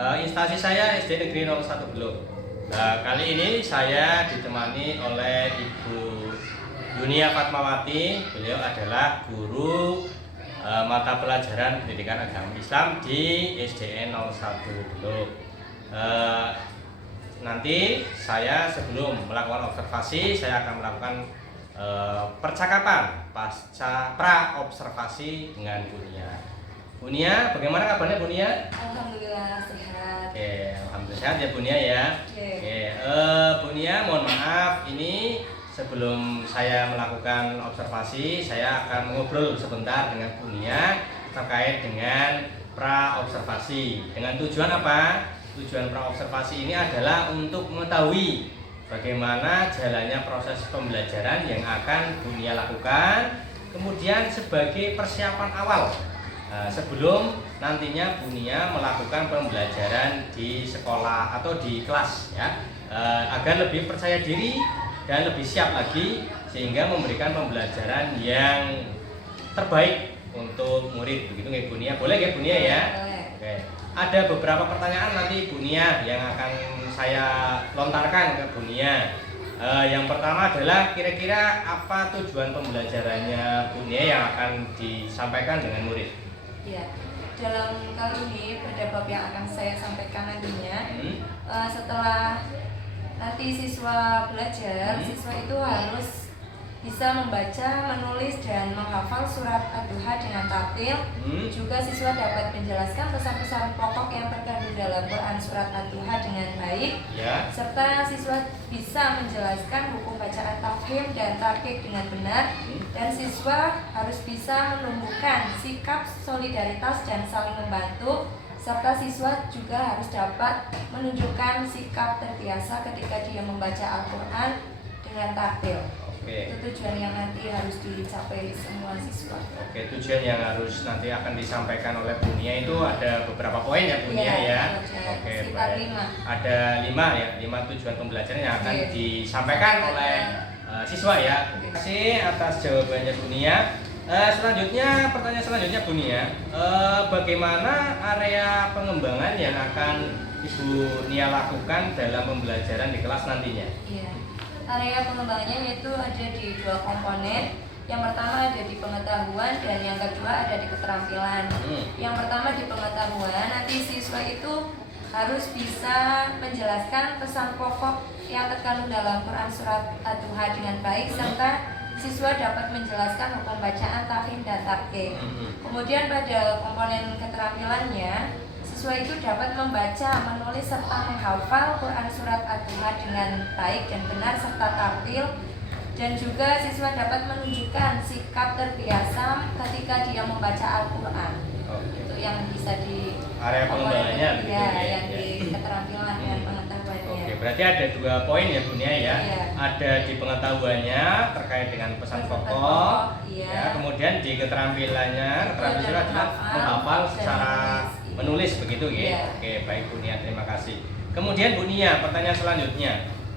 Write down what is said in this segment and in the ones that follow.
Instansi saya SD Negeri 01 Beluk. Kali ini saya ditemani oleh Ibu Yunia Fatmawati. Beliau adalah guru mata pelajaran pendidikan agama Islam di SDN 01 Beluk. Nanti saya sebelum melakukan observasi, saya akan melakukan percakapan pasca pra-observasi dengan Bu Nia. Bu Nia, bagaimana kabarnya Bu Nia? Alhamdulillah sehat. Oke, alhamdulillah sehat ya Bu Nia ya. Oke, Bu Nia, mohon maaf, ini sebelum saya melakukan observasi, saya akan mengobrol sebentar dengan Bu Nia terkait dengan pra-observasi. Dengan tujuan apa? Tujuan pra-observasi ini adalah untuk mengetahui bagaimana jalannya proses pembelajaran yang akan Bu Nia lakukan, kemudian sebagai persiapan awal sebelum nantinya Bu Nia melakukan pembelajaran di sekolah atau di kelas ya, agar lebih percaya diri dan lebih siap lagi sehingga memberikan pembelajaran yang terbaik untuk murid, begitu nggak Bu Nia? Boleh ya Bu Nia ya? Boleh. Oke. Ada beberapa pertanyaan nanti Bu Nia yang akan saya lontarkan ke Bu Nia. Yang pertama adalah kira-kira apa tujuan pembelajarannya Bu Nia yang akan disampaikan dengan murid? Ya, dalam kali ini pada bab yang akan saya sampaikan nantinya, setelah nanti siswa belajar, siswa itu harus bisa membaca, menulis, dan menghafal surat Ad-Duha dengan tartil. Juga siswa dapat menjelaskan pesan-pesan pokok yang terkandung dalam Quran surat Ad-Duha dengan baik, serta siswa bisa menjelaskan hukum bacaan tafhim dan tarkik dengan benar, dan siswa harus bisa menumbuhkan sikap solidaritas dan saling membantu, serta siswa juga harus dapat menunjukkan sikap terbiasa ketika dia membaca Al-Quran dengan tartil. Oke. Itu tujuan yang nanti harus dicapai semua siswa. Oke, tujuan yang harus nanti akan disampaikan oleh Bu Nia itu ada beberapa poin ya Bu Nia ya. Oke, sekitar 5. Ada 5 ya, 5 tujuan pembelajaran yang akan disampaikan oleh siswa ya. Terima kasih atas jawabannya Bu Nia. Selanjutnya, pertanyaan selanjutnya Bu Nia, bagaimana area pengembangan yang akan Ibu Nia lakukan dalam pembelajaran di kelas nantinya? Iya. Area pengembangannya yaitu ada di 2 komponen. Yang pertama ada di pengetahuan dan yang kedua ada di keterampilan. Yang pertama di pengetahuan, nanti siswa itu harus bisa menjelaskan pesan pokok yang terkandung dalam Quran surat Ad-Duha dengan baik, serta siswa dapat menjelaskan hukum bacaan, tafhim, dan tarkik. Kemudian pada komponen keterampilannya, siswa itu dapat membaca, menulis, serta menghafal Quran surat Ad-Duha dengan baik dan benar serta tartil, dan juga siswa dapat menunjukkan sikap terbiasa ketika dia membaca Al-Quran. Itu yang bisa di area pengembangannya begitu yang di keterampilan dan pengetahuannya. Oke, berarti ada 2 poin ya Bu Nia ya. Ada di pengetahuannya terkait dengan pesan pokok. Ya, kemudian di keterampilannya, keterampilan adalah menghafal secara menulis begitu ya. Oke, baik Bu Nia, terima kasih. Kemudian Bu Nia, pertanyaan selanjutnya,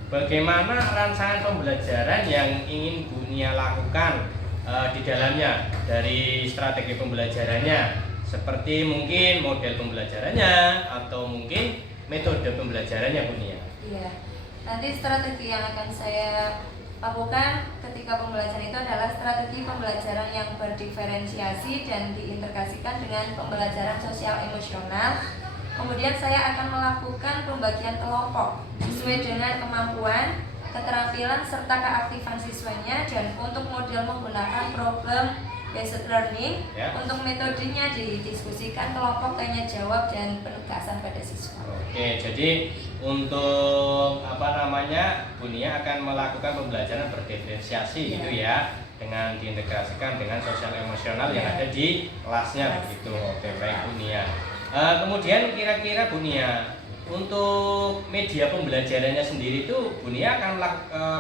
bagaimana rancangan pembelajaran yang ingin Bu Nia lakukan di dalamnya, dari strategi pembelajarannya, seperti mungkin model pembelajarannya atau mungkin metode pembelajarannya Bu Nia? Iya, nanti strategi yang akan saya lakukan ketika pembelajaran itu adalah strategi pembelajaran yang berdiferensiasi dan diintegrasikan dengan pembelajaran sosial emosional. Kemudian saya akan melakukan pembagian kelompok sesuai dengan kemampuan, keterampilan, serta keaktifan siswanya, dan untuk model menggunakan problem based learning. Untuk metodenya didiskusikan kelompok, tanya jawab, dan penugasan pada siswa. Oke, jadi untuk Bu Nia akan melakukan pembelajaran berdiferensiasi gitu ya, dengan diintegrasikan dengan sosial emosional yang ada di kelasnya begitu. Oke, baik Bu Nia. Kemudian kira-kira Bu Nia, untuk media pembelajarannya sendiri itu Bu Nia akan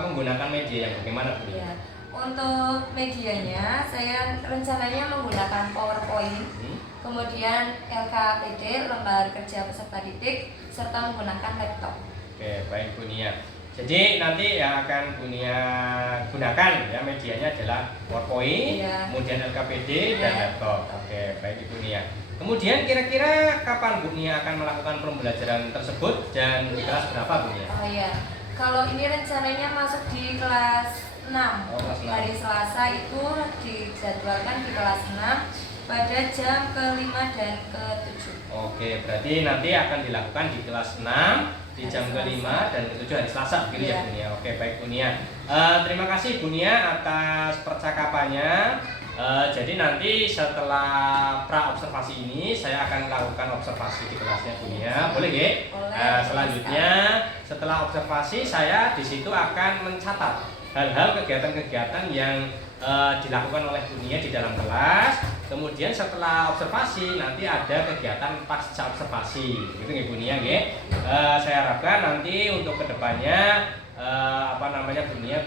menggunakan media yang bagaimana Bu Nia? Untuk medianya saya rencananya menggunakan PowerPoint, kemudian LKPD, lembar kerja peserta didik, serta menggunakan laptop. Oke, baik Bu Nia. Jadi nanti yang akan Bu Nia gunakan ya medianya adalah PowerPoint, kemudian LKPD dan laptop. Oke, baik Ibu Nia. Kemudian kira-kira kapan Bu Nia akan melakukan pembelajaran tersebut dan di kelas berapa Bu Nia? Oh iya, kalau ini rencananya masuk di kelas 6. Oh, kelas 6. Hari Selasa itu dijadwalkan di kelas 6 pada jam ke-5 dan ke-7. Oke, berarti nanti akan dilakukan di kelas 6 di jam ke-5 dan ke-7 hari Selasa begitu ya Bu Nia. Oke, baik Bu Nia. Terima kasih Bu Nia atas percakapannya. Jadi nanti setelah pra observasi ini saya akan melakukan observasi di kelasnya Bu Nia. Boleh ya? Boleh. Selanjutnya setelah observasi saya di situ akan mencatat hal-hal kegiatan-kegiatan yang dilakukan oleh Bu Nia di dalam kelas. Kemudian setelah observasi nanti ada kegiatan pasca observasi, gitu ya Bu Nia ya. Saya harapkan nanti untuk kedepannya Bu Nia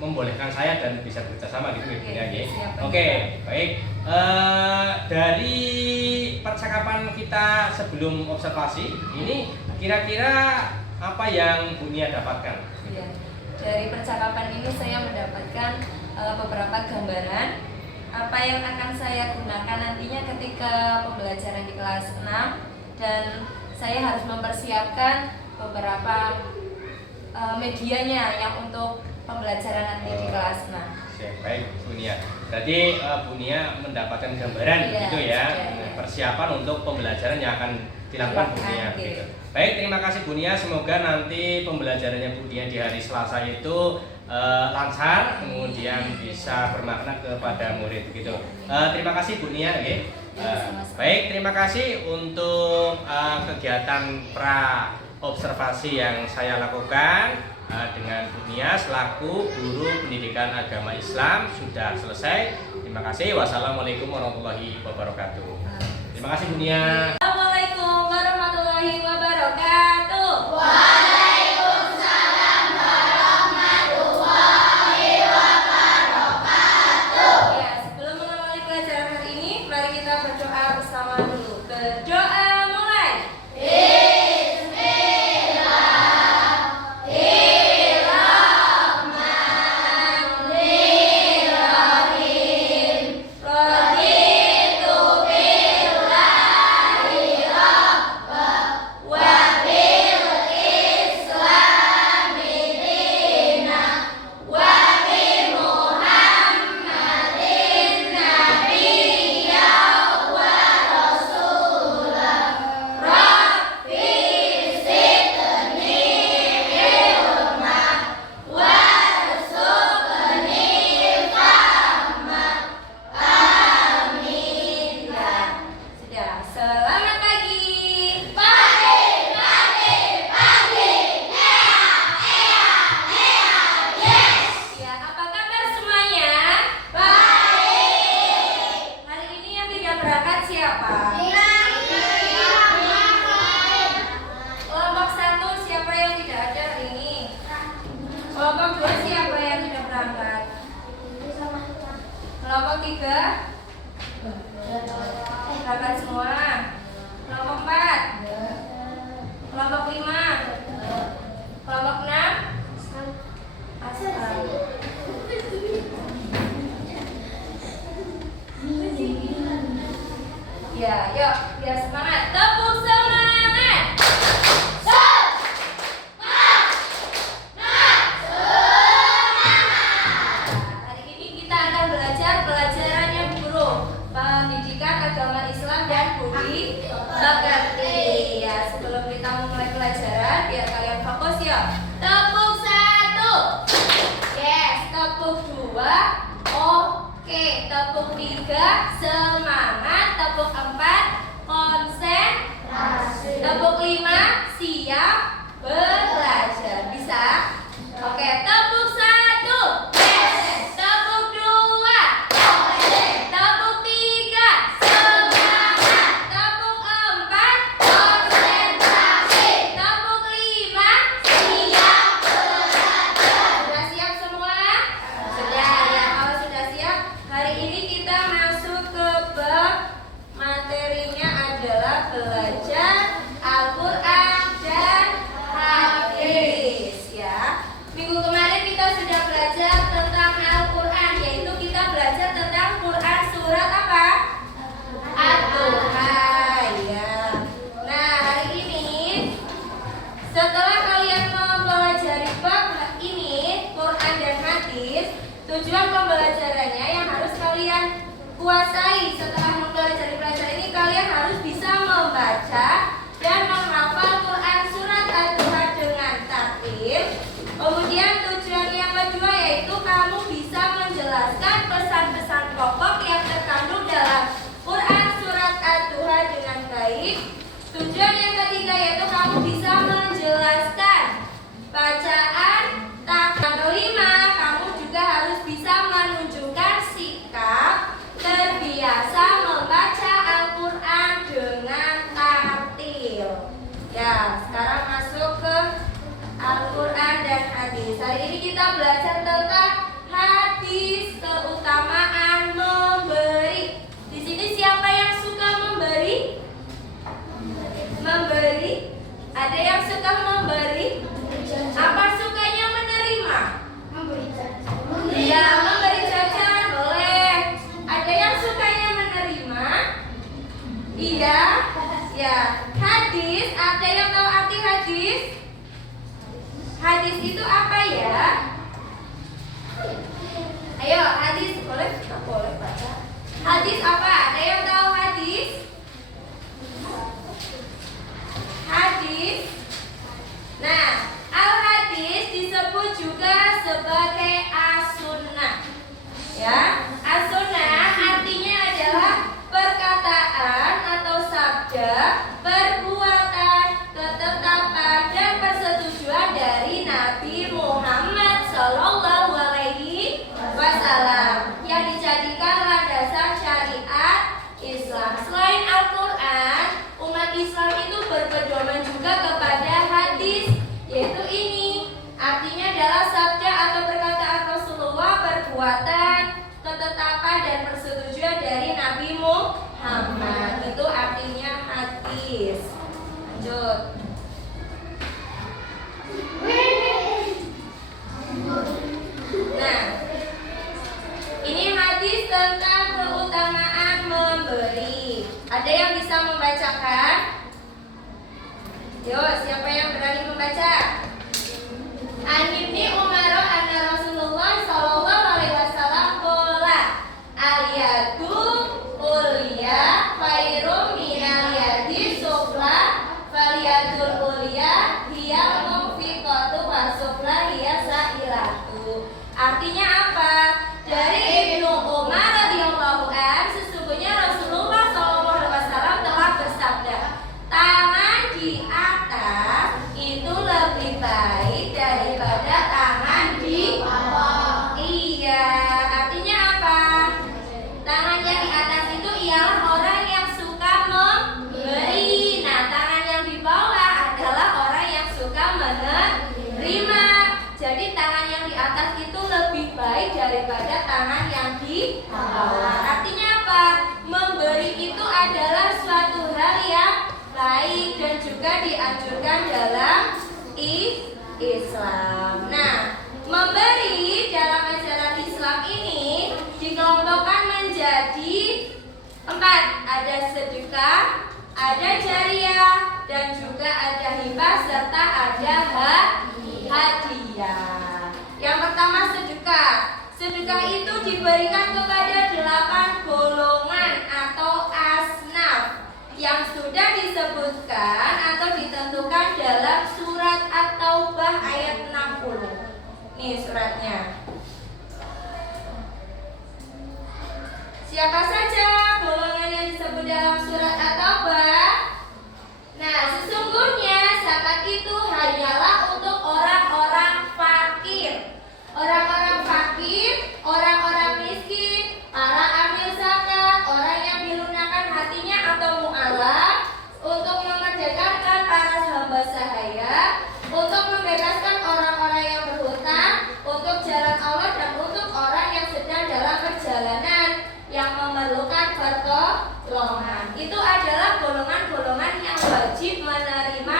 membolehkan saya dan bisa bekerjasama gitu ya Bu Nia ya. Oke, baik. Dari percakapan kita sebelum observasi ini kira-kira apa yang Bu Nia dapatkan? Iya. Dari percakapan ini saya mendapatkan beberapa gambaran apa yang akan saya gunakan nantinya ketika pembelajaran di kelas 6, dan saya harus mempersiapkan beberapa medianya yang untuk pembelajaran nanti di kelas 6. Baik Bu Nia. Berarti Bu Nia mendapatkan gambaran gitu ya, persiapan untuk pembelajaran yang akan dilakukan Bu Nia. Gitu. Baik, terima kasih Bu Nia. Semoga nanti pembelajarannya Bu Nia di hari Selasa itu lancar, kemudian bisa bermakna kepada murid gitu. Terima kasih Bu Nia. Baik, terima kasih untuk kegiatan pra observasi yang saya lakukan dengan Bu Nia selaku guru pendidikan agama Islam sudah selesai. Terima kasih. Wassalamualaikum warahmatullahi wabarakatuh. Terima kasih Bu Nia. Assalamualaikum warahmatullahi wabarakatuh. Waalaikumsalam warahmatullahi wabarakatuh. Ya, sebelum mengawali pelajaran hari ini, mari kita berdoa bersama dulu. Berdoa mulai. Sudah, selamat pagi. Ya, apa kabar semuanya? Hari ini yang tidak berangkat siapa? Kelompok 1 siapa yang tidak ada hari ini? Kelompok 2 siapa yang tidak berangkat? Kelompok 3 berangkat semua. Kelompok 4, kelompok 5, kelompok 6 asal. Ya, yuk, biar semangat. Tepuk semangat. Hari ini kita akan belajar pelajaran yang buruk, pendidikan agama Islam dan budi pekerti. Ya, sebelum kita memulai pelajaran, biar kalian fokus ya. Tepuk 1. Yes, tepuk 2. Oke, tepuk 3. Semangat. Tepuk 4. Konsentrasi. Tepuk 5. Siap belajar. Bisa? Oke, tepuk 1. Yes. Tepuk 2. Tepuk 3. Semangat. Tepuk 4. Konsentrasi. Tepuk 5. Siap belajar. Sudah siap semua? Sudah ya. Kalau sudah siap, hari ini kita masuk ke bab materinya adalah belajar ketiga yaitu kamu bisa menjelaskan bacaan tak. Yang kelima, kamu juga harus bisa menunjukkan sikap terbiasa membaca Al-Quran dengan tartil. Ya, sekarang masuk ke Al-Quran dan hadis. Hari ini kita belajar tentang hadis, keutamaan memberi. Di sini siapa yang suka memberi? Memberi? Ada yang suka memberi? Apa sukanya menerima? Iya, memberi jajan boleh. Ada yang sukanya menerima? Iya. Ya, hadis, ada yang tahu arti hadis? Hadis itu apa ya? Ayo, hadis boleh? Boleh baca. Hadis apa? Ada yang tahu hadis? Hadis. Nah, al-hadis disebut juga sebagai as-sunnah. Ya, as-sunnah artinya adalah perkataan atau sabda, perbuatan, ketetapan dan persetujuan dari Nabi Muhammad Shallallahu Alaihi Wasallam yang dijadikan landasan syariat Islam. Selain Al-Quran, umat Islam itu berpedoman juga kepada hadis, yaitu ini artinya adalah sabda atau perkataan Rasulullah, perbuatan, ketetapan dan persetujuan dari Nabi Muhammad. Itu artinya hadis. Lanjut. Nah, ini hadis tentang keutamaan memberi. Ada yang bisa membacakan? Yo, siapa yang berani membaca? An Ibnu Umar anna Rasulullah sallallahu alaihi wasallam qala al-yadu ulya khairum minal yadi sufla falyadul ulya hiya mufiqatu wa sufla hiya sa'ilatu. Artinya apa? Dari Ibnu Umar radhiyallahu an, sesungguhnya Rasulullah sallallahu alaihi wasallam telah bersabda, tangan di atas itu lebih baik daripada tangan di bawah. Iya, artinya apa? Tangan yang di atas itu ialah orang yang suka memberi. Nah, tangan yang di bawah adalah orang yang suka menerima. Jadi tangan yang di atas itu lebih baik daripada tangan yang di bawah. Artinya apa? Memberi itu adalah suatu hal yang baik dan juga dianjurkan dalam Islam. Nah, memberi dalam ajaran Islam ini dikelompokkan menjadi 4. Ada sedekah, ada jariah, dan juga ada hibah serta ada hadiah. Yang pertama sedekah. Sedekah itu diberikan kepada 8 golongan atau asnaf yang sudah disebutkan atau ditentukan dalam surat At-Taubah ayat 60. Nih suratnya. Siapa saja golongan yang disebut dalam surat At-Taubah? Nah, sesungguhnya zakat itu hanyalah untuk orang-orang fakir. Orang-orang fakir, orang-orang miskin, para amil zakat, orang yang dilunakan hatinya atau mu'alaf, untuk memerdekakan para hamba sahaya, untuk membebaskan orang-orang yang berhutang, untuk jalan Allah dan untuk orang yang sedang dalam perjalanan yang memerlukan pertolongan. Itu adalah golongan-golongan yang wajib menerima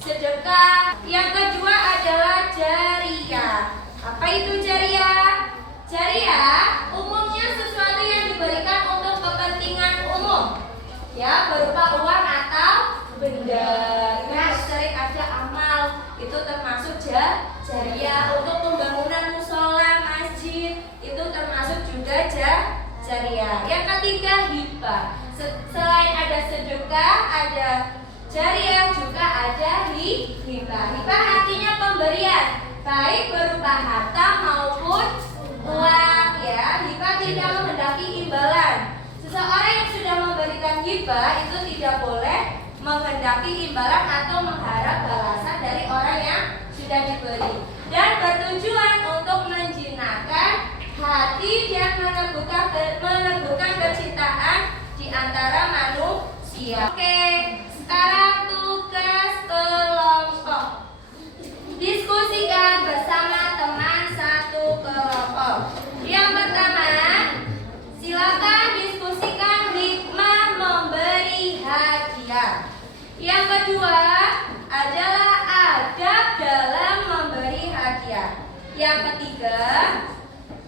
sedekah. Yang kedua adalah jariyah. Apa itu jariyah? Jariyah umumnya sesuatu yang diberikan untuk kepentingan umum, ya, berupa uang atau benda. Nah, sering ada amal, itu termasuk jariyah. Untuk pembangunan musola, masjid, itu termasuk juga jariyah. Yang ketiga hibah. Selain ada sedekah, ada jariyah, juga ada hibah. Hibah artinya pemberian, baik berupa harta maupun uang, ya. Hibah tidak menghendaki imbalan. Seseorang yang sudah memberikan hibah itu tidak boleh menghendaki imbalan atau mengharap balasan dari orang yang sudah diberi, dan bertujuan untuk menjinakkan hati dan meneguhkan kecintaan di antara manusia. Oke, sekarang tugas kelompok. Diskusikan bersama teman satu kelompok. Yang pertama, silakan diskusikan hikmah memberi hadiah. Yang kedua adalah adab dalam memberi hadiah. Yang ketiga,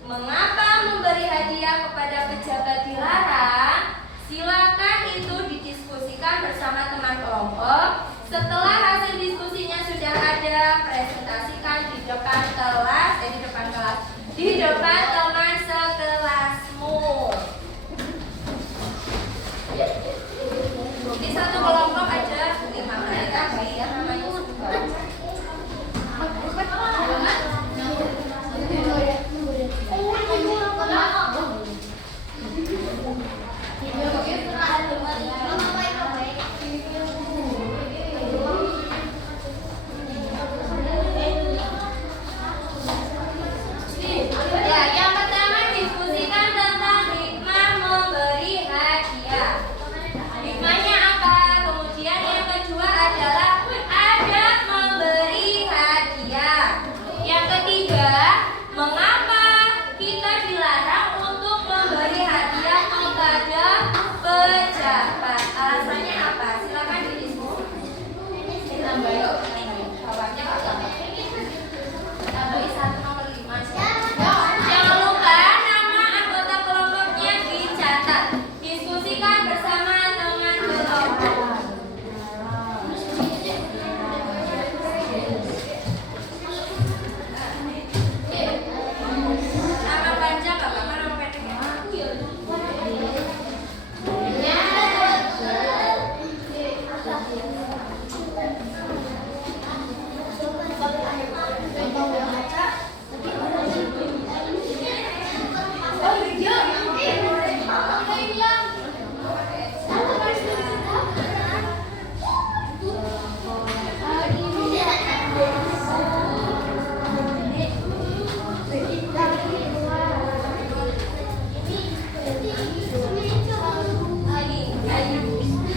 mengapa memberi hadiah kepada pejabat dilarang? Silakan itu didiskusikan bersama teman kelompok. Setelah hasil diskusinya sudah ada, presentasikan di depan kelas, di depan teman sekelasmu. Di satu kelompok ada 5 mereka, baik ya namanya juga. Ya, yang pertama diskusikan tentang hikmah memberi hadiah. Hikmahnya apa? Kemudian yang kedua adalah adab memberi hadiah. Yang ketiga, mengapa kita dilarang untuk memberi hadiah kepada pejabat? Alasannya apa? Silakan didiskusikan. Tambah yuk. Bawahnya apa? Tambahi 1 nomor 5. Jangan lupa nama anggota kelompoknya dicatat. Diskusikan bersama teman kelompok. Nama panjang nggak apa-apa, nama pendek ya?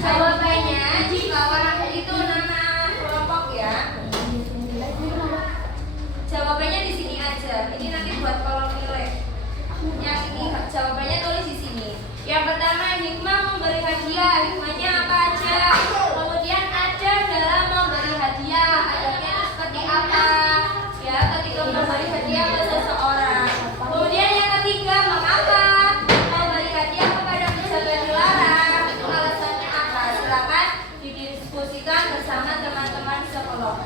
Jawabannya di bawah itu nama kelompok ya. Jawabannya di sini aja. Ini nanti buat kolom nilai. Yang ini jawabannya tulis di sini. Yang pertama, hikmah memberi hadiah. Hikmahnya apa aja? Kemudian adab dalam memberi hadiah. Adabnya seperti apa? Ya, ketika memberi hadiah ke seseorang. Kemudian yang ketiga, mengapa memberi hadiah kepada pejabat dilarang? Itu alasannya apa? Silakan didiskusikan bersama teman-teman sekelompok.